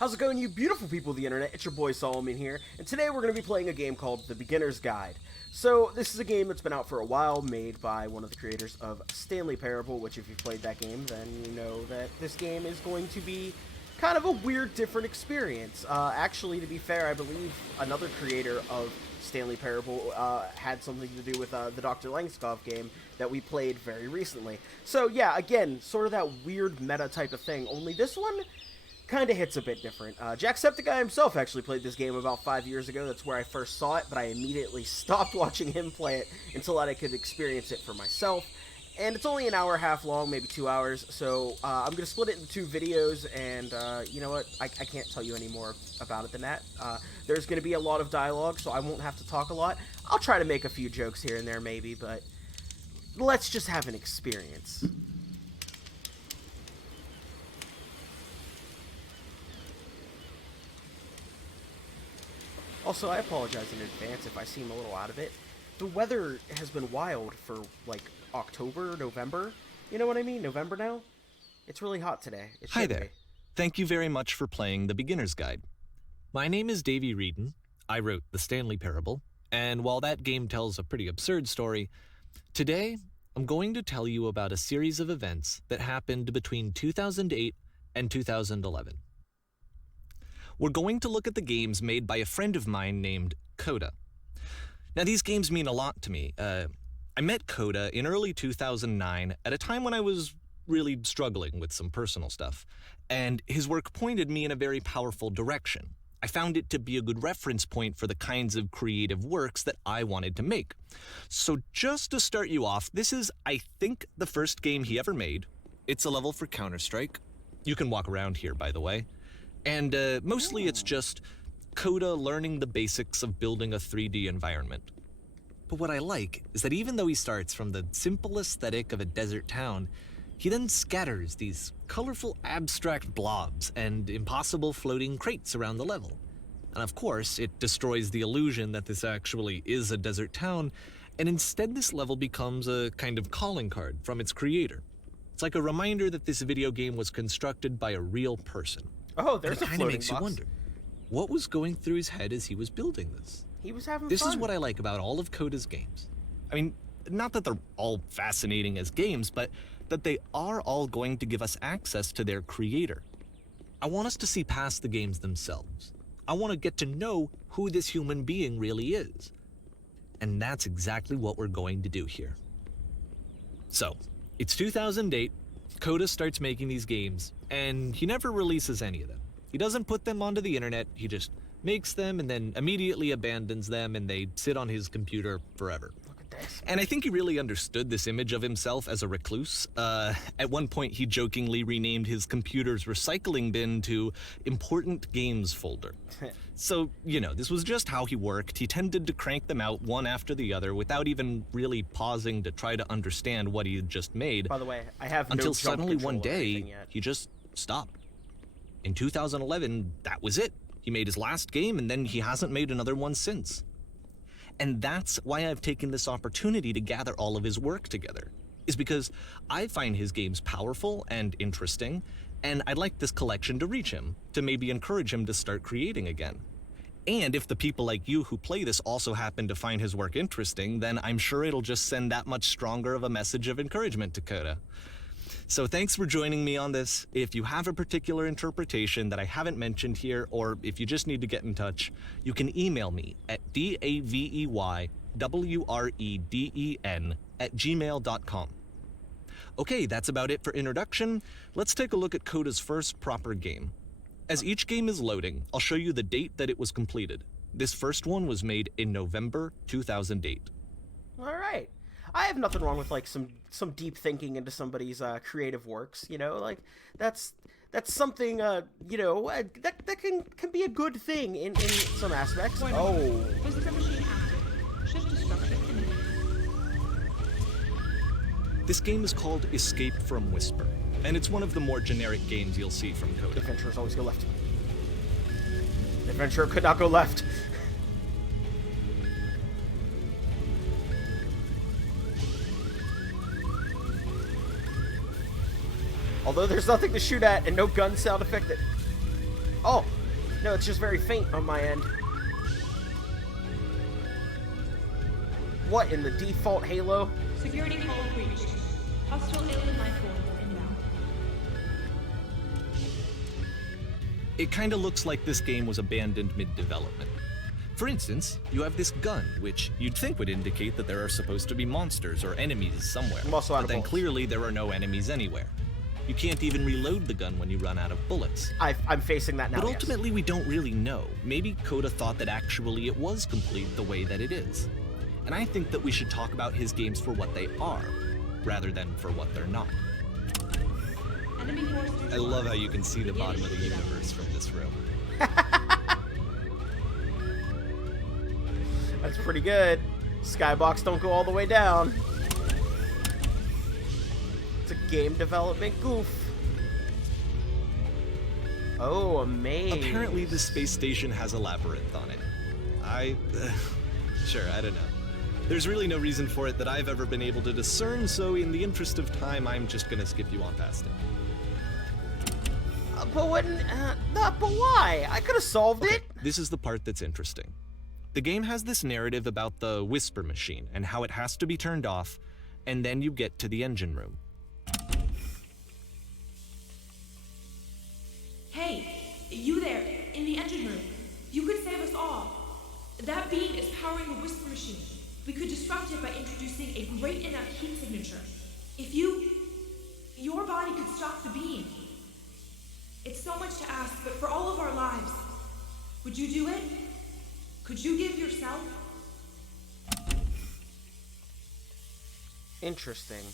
How's it going, you beautiful people of the internet? It's your boy Solomon here, and today we're going to be playing a game called The Beginner's Guide. So, this is a game that's been out for a while, made by one of the creators of Stanley Parable, which if you've played that game, then you know that this game is going to be kind of a weird, different experience. Actually, to be fair, I believe another creator of Stanley Parable had something to do with the Dr. Langskov game that we played very recently. So, yeah, again, sort of that weird meta type of thing, only this one kind of hits a bit different. Jacksepticeye himself actually played this game about 5 years ago. That's where I first saw it, but I immediately stopped watching him play it until I could experience it for myself. And it's only an hour and a half long, maybe 2 hours, so I'm going to split it into two videos, and you know what, I can't tell you any more about it than that. There's going to be a lot of dialogue, so I won't have to talk a lot. I'll try to make a few jokes here and there, maybe, but let's just have an experience. Also, I apologize in advance if I seem a little out of it. The weather has been wild for, like, October, November. You know what I mean? November now? It's really hot today. It Hi should there. be. Thank you very much for playing The Beginner's Guide. My name is Davey Reedon. I wrote The Stanley Parable, and while that game tells a pretty absurd story, today I'm going to tell you about a series of events that happened between 2008 and 2011. We're going to look at the games made by a friend of mine named Coda. Now, these games mean a lot to me. I met Coda in early 2009 at a time when I was really struggling with some personal stuff, and his work pointed me in a very powerful direction. I found it to be a good reference point for the kinds of creative works that I wanted to make. So just to start you off, this is, I think, the first game he ever made. It's a level for Counter-Strike. You can walk around here, by the way. And mostly it's just Coda learning the basics of building a 3D environment. But what I like is that even though he starts from the simple aesthetic of a desert town, he then scatters these colorful abstract blobs and impossible floating crates around the level. And of course, it destroys the illusion that this actually is a desert town, and instead this level becomes a kind of calling card from its creator. It's like a reminder that this video game was constructed by a real person. Oh, there's a kind of floating makes box. you wonder, what was going through his head as he was building this? He was having This fun. is what I like about all of Coda's games. I mean, not that they're all fascinating as games, but that they are all going to give us access to their creator. I want us to see past the games themselves. I want to get to know who this human being really is. And that's exactly what we're going to do here. So, it's 2008, Coda starts making these games, and he never releases any of them. He doesn't put them onto the internet, he just makes them and then immediately abandons them, and they sit on his computer forever. Look at this. And I think he really understood this image of himself as a recluse. At one point, he jokingly renamed his computer's recycling bin to Important Games Folder. So, you know, this was just how he worked. He tended to crank them out one after the other without even really pausing to try to understand what he had just made. By the way, I have no Until jump suddenly control one or anything day, yet. he just stopped. In 2011, that was it. He made his last game, and then he hasn't made another one since. And that's why I've taken this opportunity to gather all of his work together, is because I find his games powerful and interesting, and I'd like this collection to reach him, to maybe encourage him to start creating again. And if the people like you who play this also happen to find his work interesting, then I'm sure it'll just send that much stronger of a message of encouragement to Coda. So thanks for joining me on this. If you have a particular interpretation that I haven't mentioned here, or if you just need to get in touch, you can email me at daveywreden@gmail.com. Okay, that's about it for introduction. Let's take a look at Coda's first proper game. As each game is loading, I'll show you the date that it was completed. This first one was made in November 2008. All right. I have nothing wrong with like some deep thinking into somebody's creative works. You know, like that's something you know that can be a good thing in some aspects. Wait a Oh, Was the machine active? Shift destruction imminent. This game is called Escape from Whisper, and it's one of the more generic games you'll see from Coda. adventurers always go left. The adventurer could not go left. Although there's nothing to shoot at and no gun sound effect that Oh! No, it's just very faint on my end. What, in the default Halo? Security call breached. Hostile alien life forms inbound. It kinda looks like this game was abandoned mid-development. For instance, you have this gun, which you'd think would indicate that there are supposed to be monsters or enemies somewhere. I'm also out but of then bullets. clearly there are no enemies anywhere. You can't even reload the gun when you run out of bullets. I'm facing that now, But yes. ultimately, we don't really know. Maybe Coda thought that actually it was complete the way that it is. And I think that we should talk about his games for what they are, rather than for what they're not. Enemy forces. I love how you can see the bottom of the universe from this room. That's pretty good. Skybox don't go all the way down. It's a game development goof. Oh, a maze. Apparently, the space station has a labyrinth on it. Sure, I don't know. There's really no reason for it that I've ever been able to discern, so in the interest of time, I'm just gonna skip you on past it. But why? I could have solved it. This is the part that's interesting. The game has this narrative about the Whisper Machine and how it has to be turned off, and then you get to the engine room. Hey, you there, in the engine room. You could save us all. That beam is powering the Whisper Machine. We could disrupt it by introducing a great enough heat signature. If your body could stop the beam. It's so much to ask, but for all of our lives, would you do it? Could you give yourself? Interesting.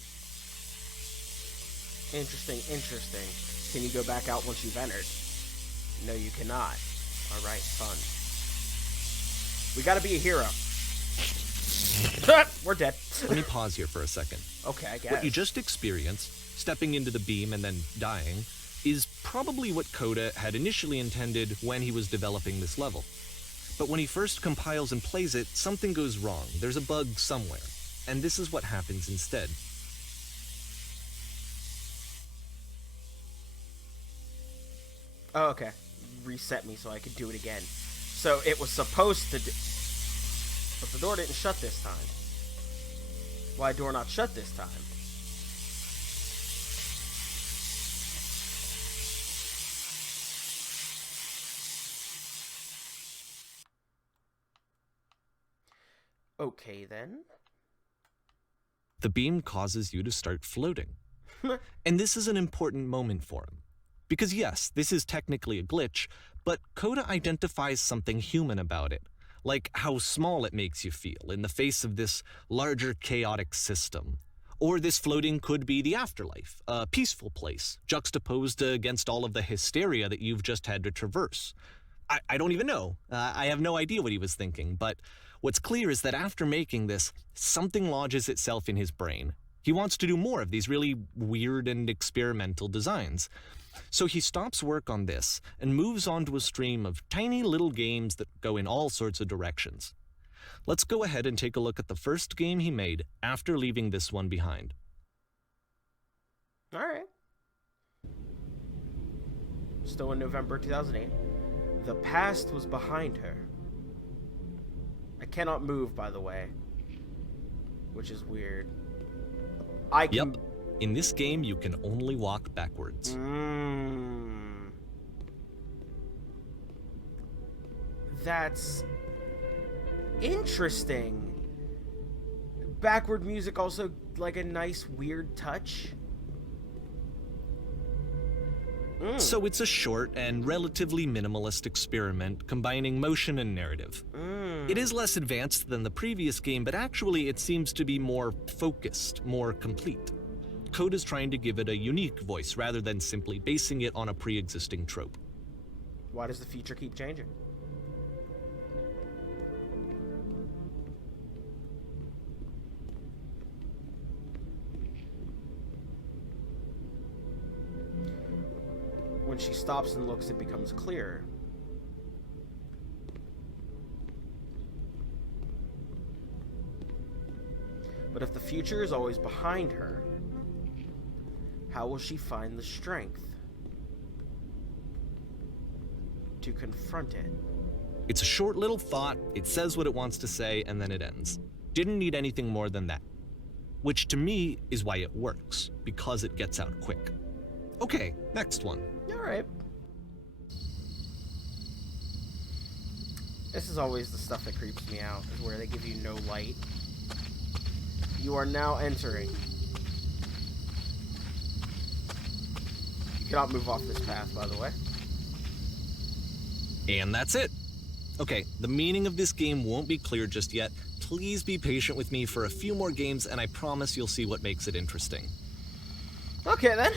Interesting. Can you go back out once you've entered? No, you cannot. Alright, fun. We gotta be a hero. We're dead. Let me pause here for a second. Okay, I guess. What you just experienced, stepping into the beam and then dying, is probably what Coda had initially intended when he was developing this level. But when he first compiles and plays it, something goes wrong. There's a bug somewhere. And this is what happens instead. Oh, okay. Reset me so I could do it again. So it was supposed to but the door didn't shut this time. Why door not shut this time? Okay, then. The beam causes you to start floating. And this is an important moment for him. Because yes, this is technically a glitch, but Coda identifies something human about it. Like how small it makes you feel in the face of this larger chaotic system. Or this floating could be the afterlife, a peaceful place, juxtaposed against all of the hysteria that you've just had to traverse. I don't even know. I have no idea what he was thinking, but what's clear is that after making this, something lodges itself in his brain. He wants to do more of these really weird and experimental designs. So he stops work on this and moves on to a stream of tiny little games that go in all sorts of directions. Let's go ahead and take a look at the first game he made after leaving this one behind. Alright. Still in November 2008. The past was behind her. I cannot move, by the way. Which is weird. I can... Yep. In this game, you can only walk backwards. That's interesting. Backward music also like a nice weird touch. So it's a short and relatively minimalist experiment combining motion and narrative. It is less advanced than the previous game, but actually it seems to be more focused, more complete. Coda's trying to give it a unique voice rather than simply basing it on a pre-existing trope. Why does the future keep changing? When she stops and looks, it becomes clearer. But if the future is always behind her, how will she find the strength? to confront it. It's a short little thought, it says what it wants to say, and then it ends. Didn't need anything more than that. Which to me is why it works, because it gets out quick. Okay, next one. Alright. This is always the stuff that creeps me out, is where they give you no light. You are now entering. You cannot move off this path, by the way. And that's it. Okay, the meaning of this game won't be clear just yet. Please be patient with me for a few more games, and I promise you'll see what makes it interesting. Okay, then.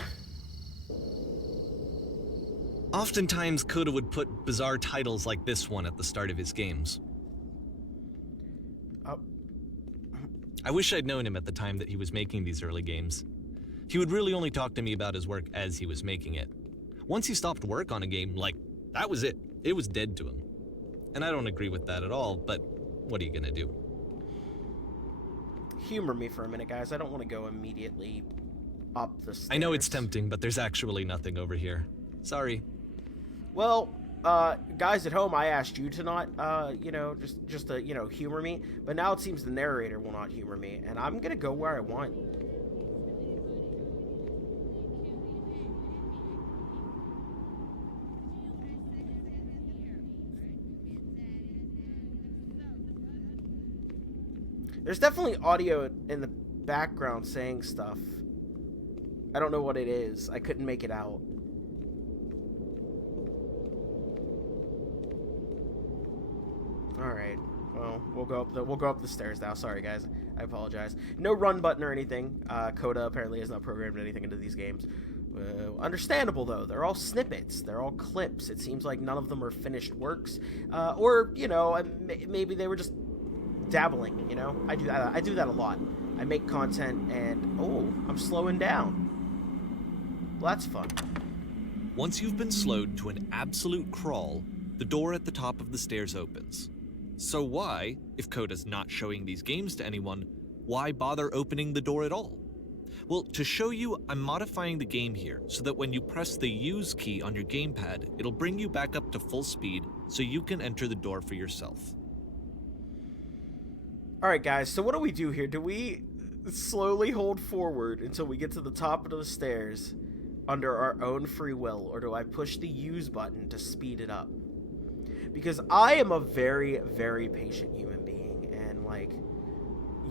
Oftentimes, Coda would put bizarre titles like this one at the start of his games. Oh. I wish I'd known him at the time that he was making these early games. He would really only talk to me about his work as he was making it. Once he stopped work on a game, that was it. It was dead to him. And I don't agree with that at all, but what are you gonna do? Humor me for a minute, guys. I don't want to go immediately up the stairs. I know it's tempting, but there's actually nothing over here. Sorry. Well, guys at home, I asked you to not, just to, humor me. But now it seems the narrator will not humor me, and I'm gonna go where I want. There's definitely audio in the background saying stuff. I don't know what it is. I couldn't make it out. Alright. Well, we'll go up the stairs now. Sorry, guys. I apologize. No run button or anything. Coda apparently has not programmed anything into these games. Understandable, though. They're all snippets. They're all clips. It seems like none of them are finished works. Or, maybe they were just dabbling, I do that a lot. I make content and I'm slowing down. Well, that's fun. Once you've been slowed to an absolute crawl, the door at the top of the stairs opens. So why, if Coda's not showing these games to anyone, why bother opening the door at all? Well, to show you, I'm modifying the game here so that when you press the use key on your gamepad, it'll bring you back up to full speed so you can enter the door for yourself. Alright, guys, so what do we do here? Do we slowly hold forward until we get to the top of the stairs under our own free will, or do I push the use button to speed it up? Because I am a very, very patient human being, and,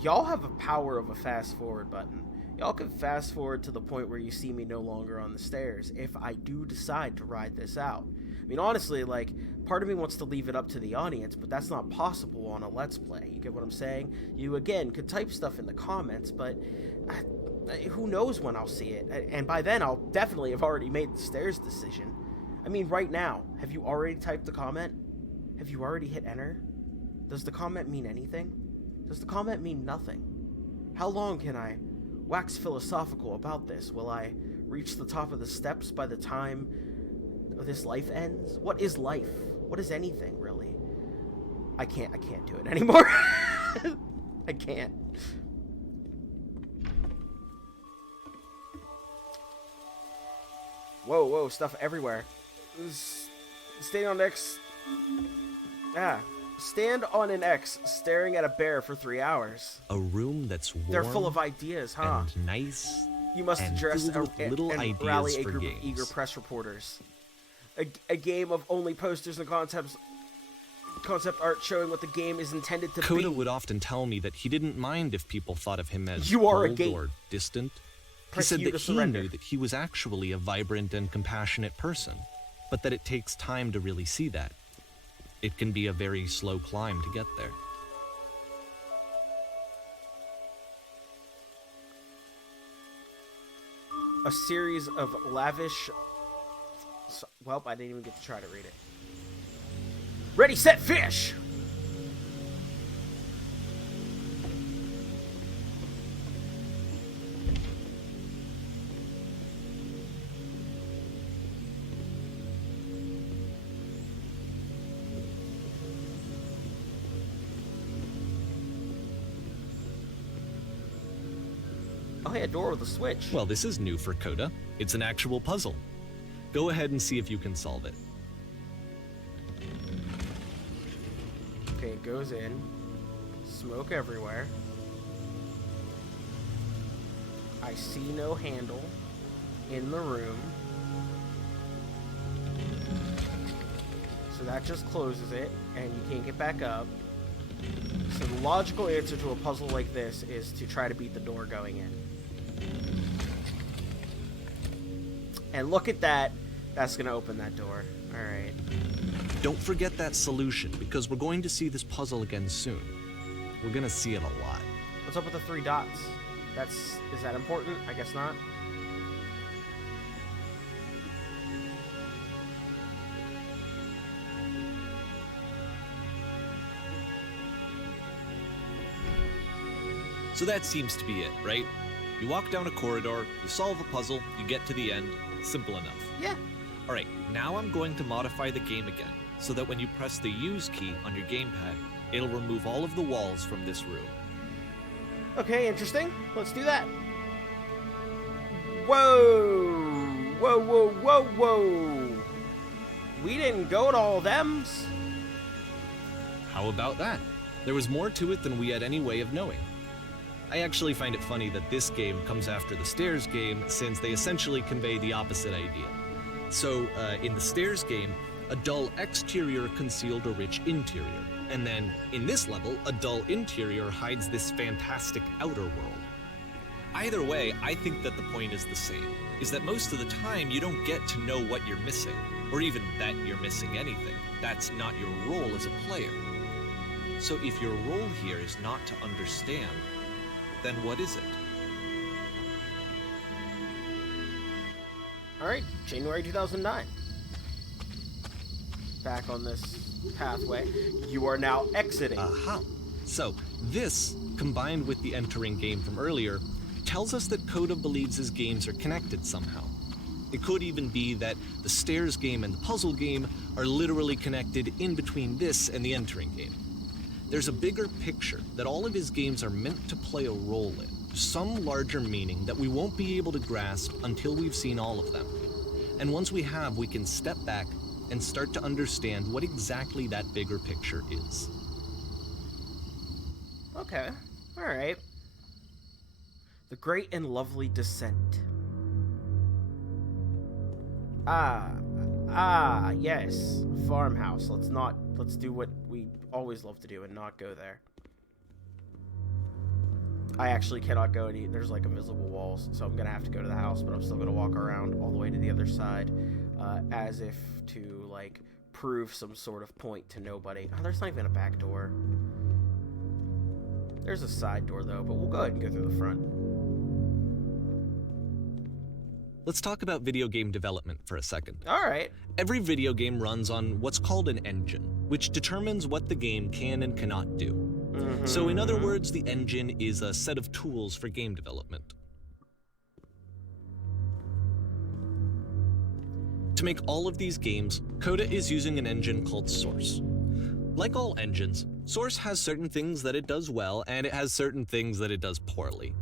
y'all have a power of a fast-forward button. Y'all can fast-forward to the point where you see me no longer on the stairs if I do decide to ride this out. I mean, honestly, part of me wants to leave it up to the audience, but that's not possible on a Let's Play. You get what I'm saying? You, again, could type stuff in the comments, but who knows when I'll see it? And by then, I'll definitely have already made the stairs decision. I mean, right now, have you already typed the comment? Have you already hit enter? Does the comment mean anything? Does the comment mean nothing? How long can I wax philosophical about this? Will I reach the top of the steps by the time this life ends? What is life? What is anything, really? I can't do it anymore. I can't. Whoa, stuff everywhere. Stand on X. Stand on an X staring at a bear for 3 hours. A room that's warm. They're full of ideas, huh? And nice. You must address little and ideas rally for games. eager press reporters. A game of only posters and concept art showing what the game is intended to be. Coda would often tell me that he didn't mind if people thought of him as cold or distant. He said that he knew that he was actually a vibrant and compassionate person, but that it takes time to really see that. It can be a very slow climb to get there. A series of lavish... Well, I didn't even get to try to read it. Ready, set, fish! Oh, hey, a door with a switch. Well, this is new for Coda. It's an actual puzzle. Go ahead and see if you can solve it. It goes in. Smoke everywhere. I see no handle in the room. So that just closes it, and you can't get back up. So the logical answer to a puzzle like this is to try to beat the door going in. And look at that. That's going to open that door. Alright. Don't forget that solution, because we're going to see this puzzle again soon. We're going to see it a lot. What's up with the 3 dots? Is that important? I guess not. So that seems to be it, right? You walk down a corridor, you solve a puzzle, you get to the end. Simple enough. Yeah. Alright, now I'm going to modify the game again, so that when you press the use key on your gamepad, it'll remove all of the walls from this room. Okay, interesting. Let's do that. Whoa! Whoa, whoa, whoa, whoa! We didn't go to all thems. How about that? There was more to it than we had any way of knowing. I actually find it funny that this game comes after the Stairs game, since they essentially convey the opposite idea. So, in the Stairs game, a dull exterior concealed a rich interior. And then, in this level, a dull interior hides this fantastic outer world. Either way, I think that the point is the same, is that most of the time you don't get to know what you're missing, or even that you're missing anything. That's not your role as a player. So if your role here is not to understand, then what is it? Alright, January 2009. Back on this pathway. You are now exiting. Aha. So, this, combined with the entering game from earlier, tells us that Coda believes his games are connected somehow. It could even be that the Stairs game and the puzzle game are literally connected in between this and the entering game. There's a bigger picture that all of his games are meant to play a role in, some larger meaning that we won't be able to grasp until we've seen all of them. And once we have, we can step back and start to understand what exactly that bigger picture is. Okay, alright. The Great and Lovely Descent. Yes. Farmhouse. Let's do what we always love to do and not go there. I actually cannot go there's like invisible walls, so I'm gonna have to go to the house, but I'm still gonna walk around all the way to the other side, as if to, like, prove some sort of point to nobody. Oh, there's not even a back door. There's a side door, though, but we'll go ahead and go through the front. Let's talk about video game development for a second. Alright. Every video game runs on what's called an engine, which determines what the game can and cannot do. So in other words, the engine is a set of tools for game development. To make all of these games, Coda is using an engine called Source. Like all engines, Source has certain things that it does well, and it has certain things that it does poorly.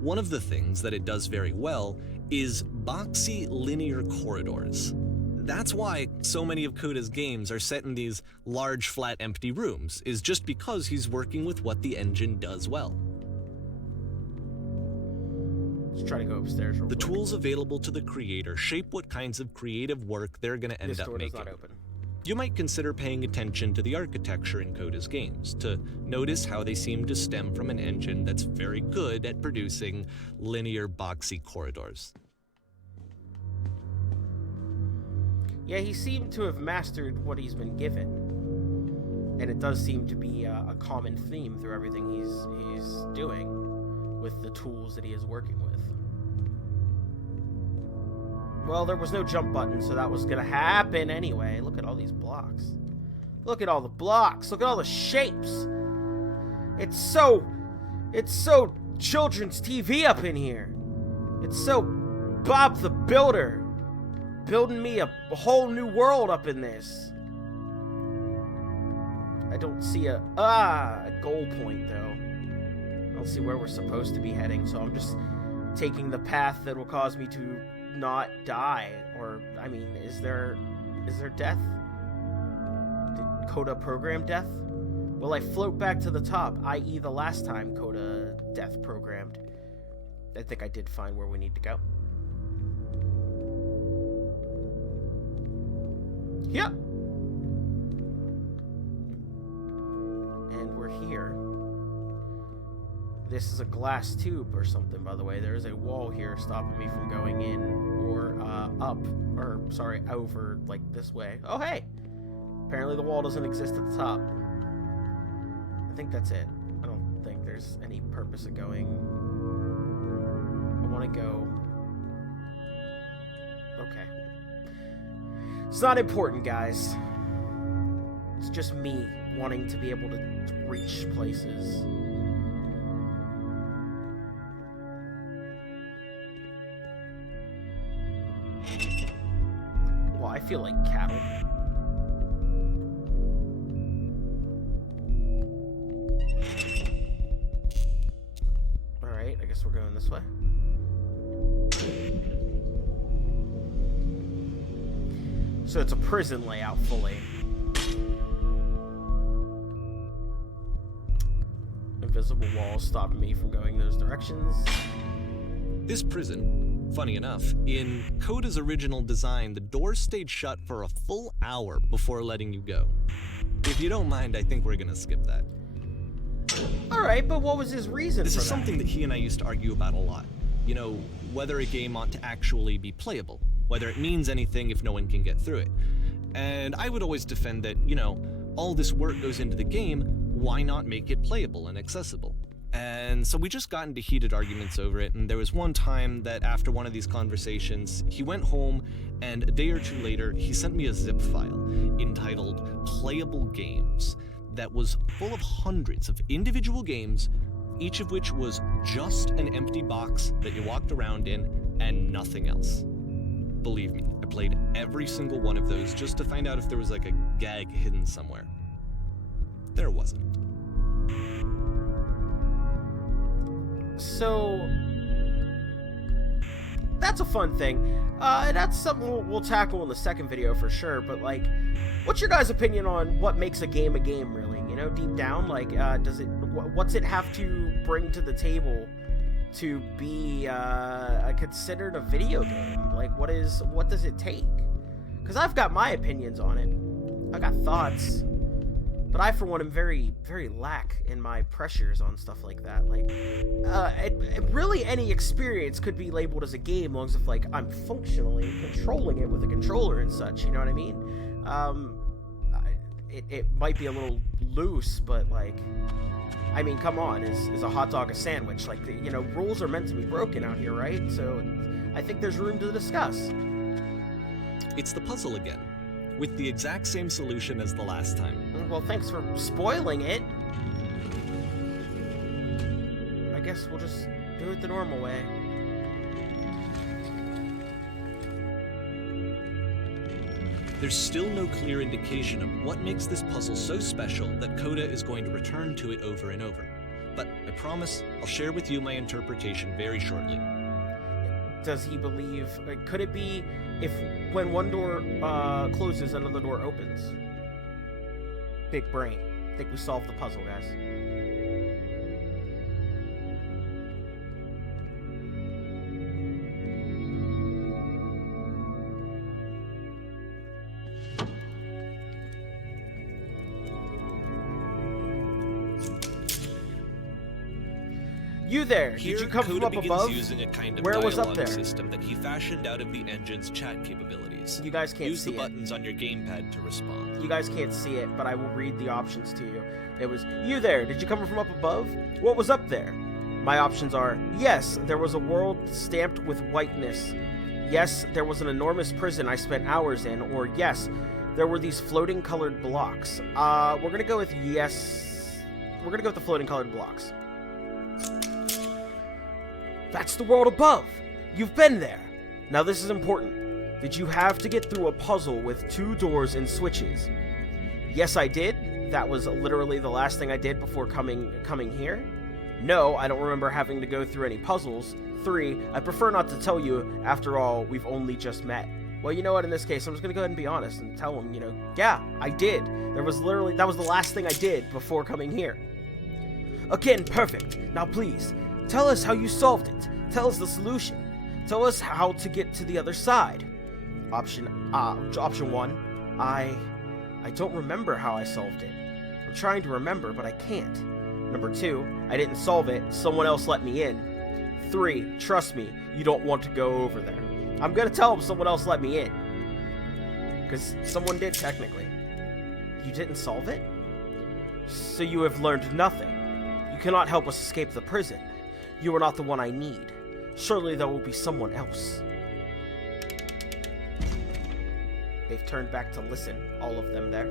One of the things that it does very well is boxy linear corridors. That's why so many of Coda's games are set in these large, flat, empty rooms, is just because he's working with what the engine does well. Let's try to go upstairs real The quick. tools available to the creator shape what kinds of creative work they're going to end This up door does making. not open. You might consider paying attention to the architecture in Coda's games, to notice how they seem to stem from an engine that's very good at producing linear, boxy corridors. Yeah, he seemed to have mastered what he's been given. And it does seem to be a common theme through everything he's doing with the tools that he is working with. Well, there was no jump button, so that was gonna happen anyway. Look at all these blocks. Look at all the blocks. Look at all the shapes. It's so children's TV up in here. It's so Bob the Builder building me a whole new world up in this. I don't see a goal point, though. I don't see where we're supposed to be heading, so I'm just taking the path that will cause me to not die. Or, I mean, is there death? Did Coda program death? Will I float back to the top, i.e. the last time Coda Death programmed? I think I did find where we need to go. Yep. And we're here. This is a glass tube or something, by the way. There is a wall here stopping me from going in or over, like, this way. Oh, hey! Apparently the wall doesn't exist at the top. I think that's it. I don't think there's any purpose of going. I want to go... Okay. It's not important, guys. It's just me wanting to be able to reach places. Well, I feel like cattle. Alright, I guess we're going this way. So it's a prison layout fully. Invisible walls stopping me from going those directions. This prison, funny enough, in Coda's original design, the doors stayed shut for a full hour before letting you go. If you don't mind, I think we're gonna skip that. Alright, but what was his reason This for is that? something that he and I used to argue about a lot. You know, whether a game ought to actually be playable, whether it means anything if no one can get through it. And I would always defend that, you know, all this work goes into the game, why not make it playable and accessible? And so we just got into heated arguments over it, and there was one time that after one of these conversations, he went home, and a day or two later, he sent me a zip file entitled Playable Games that was full of hundreds of individual games, each of which was just an empty box that you walked around in and nothing else. Believe me, I played every single one of those just to find out if there was like a gag hidden somewhere. There wasn't. So that's a fun thing. That's something we'll tackle in the second video for sure. But like, what's your guys' opinion on what makes a game, really? You know, deep down, like, what's it have to bring to the table to be considered a video game? Like, what does it take? Because I've got my opinions on it. I got thoughts. But I, for one, am very, very lack in my pressures on stuff like that. Like, really any experience could be labeled as a game, as long as if, like, I'm functionally controlling it with a controller and such, you know what I mean? It might be a little loose, but, like, I mean, come on, is a hot dog a sandwich? Like, you know, rules are meant to be broken out here, right? So I think there's room to discuss. It's the puzzle again, with the exact same solution as the last time. Well, thanks for spoiling it. I guess we'll just do it the normal way. There's still no clear indication of what makes this puzzle so special that Coda is going to return to it over and over. But I promise I'll share with you my interpretation very shortly. Does he believe... could it be if when one door closes, another door opens? Big brain. I think we solved the puzzle, guys. You there? Here, Did you come Coda from up begins above? using a kind of Where was up dialogue there? system that he fashioned out of the engine's chat capabilities. You guys can't Use see the it. buttons on your gamepad to respond. You guys can't see it, but I will read the options to you. It was, you there, did you come from up above? What was up there? My options are, yes, there was a world stamped with whiteness. Yes, there was an enormous prison I spent hours in. Or yes, there were these floating colored blocks. We're gonna go with yes. We're gonna go with the floating colored blocks. That's the world above. You've been there. Now this is important. Did you have to get through a puzzle with 2 doors and switches? Yes, I did. That was literally the last thing I did before coming here. No, I don't remember having to go through any puzzles. 3, I prefer not to tell you. After all, we've only just met. Well, you know what, in this case, I'm just gonna go ahead and be honest and tell him, yeah, I did. That was the last thing I did before coming here. Again, perfect. Now please, tell us how you solved it. Tell us the solution. Tell us how to get to the other side. Option 1, I don't remember how I solved it. I'm trying to remember, but I can't. Number 2, I didn't solve it. Someone else let me in. 3, trust me, you don't want to go over there. I'm gonna tell him someone else let me in. Because someone did, technically. You didn't solve it? So you have learned nothing. You cannot help us escape the prison. You are not the one I need. Surely there will be someone else. They've turned back to listen, all of them there.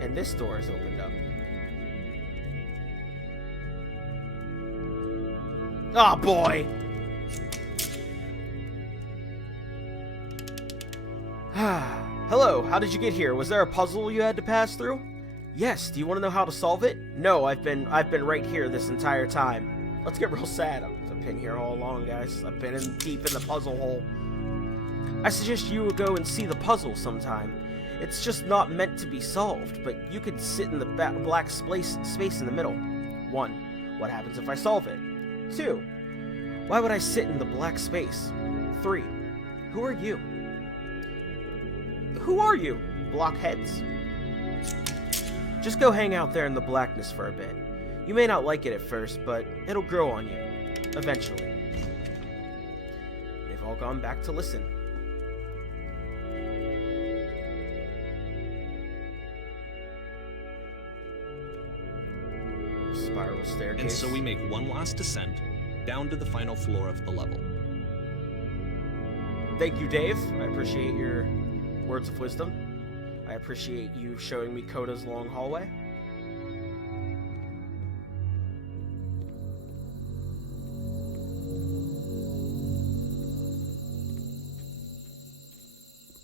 And this door is opened up. Ah, boy! Hello, how did you get here? Was there a puzzle you had to pass through? Yes, do you want to know how to solve it? No, I've been right here this entire time. Let's get real sad. I've been here all along, guys. I've been deep in the puzzle hole. I suggest you go and see the puzzle sometime. It's just not meant to be solved, but you could sit in the black space in the middle. 1. What happens if I solve it? 2. Why would I sit in the black space? 3. Who are you? Who are you, blockheads? Just go hang out there in the blackness for a bit. You may not like it at first, but it'll grow on you. Eventually. They've all gone back to listen. Spiral staircase. And so we make one last descent down to the final floor of the level. Thank you, Dave. I appreciate your words of wisdom. I appreciate you showing me Coda's long hallway.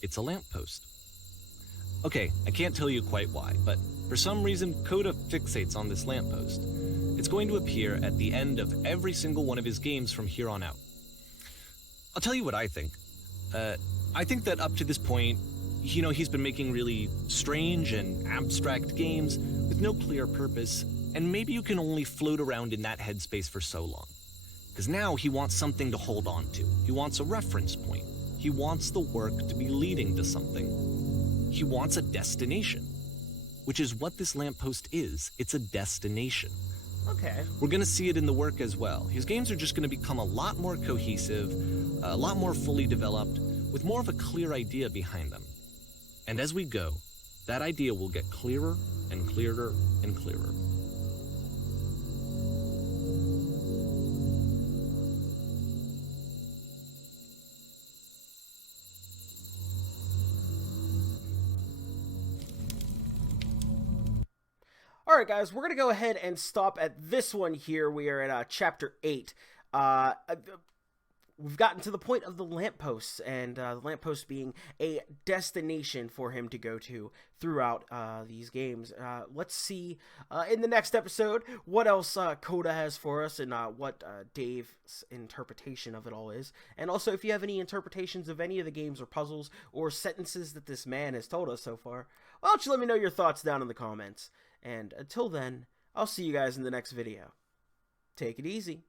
It's a lamppost. Okay, I can't tell you quite why, but for some reason Coda fixates on this lamppost. It's going to appear at the end of every single one of his games from here on out. I'll tell you what I think. I think that up to this point, he's been making really strange and abstract games with no clear purpose, and maybe you can only float around in that headspace for so long. Because now he wants something to hold on to. He wants a reference point. He wants the work to be leading to something. He wants a destination, which is what this lamppost is. It's a destination. Okay. We're going to see it in the work as well. His games are just going to become a lot more cohesive, a lot more fully developed, with more of a clear idea behind them. And as we go, that idea will get clearer and clearer and clearer. Alright guys, we're going to go ahead and stop at this one here. We are at Chapter 8. We've gotten to the point of the lampposts, and the lamppost being a destination for him to go to throughout these games. Let's see in the next episode what else Coda has for us, and what Dave's interpretation of it all is. And also, if you have any interpretations of any of the games or puzzles or sentences that this man has told us so far, why don't you let me know your thoughts down in the comments. And until then, I'll see you guys in the next video. Take it easy.